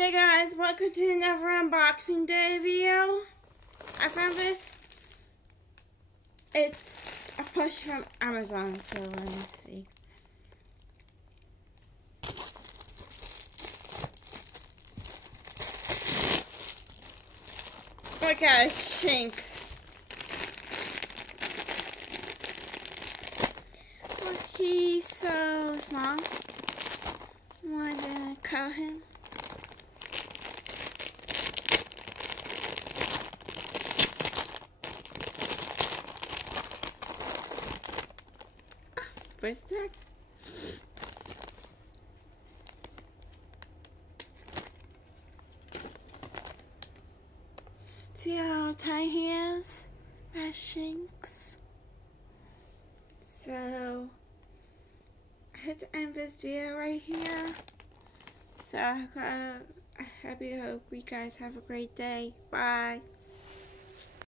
Hey guys, welcome to another unboxing day video. I found this. It's a plush from Amazon, so let me see. Look at a Shinx. Look, he's so small. I'm gonna cut him. What's that? See how tiny he is? That Shinx. So, I have to end this video right here. So, I hope you guys have a great day. Bye.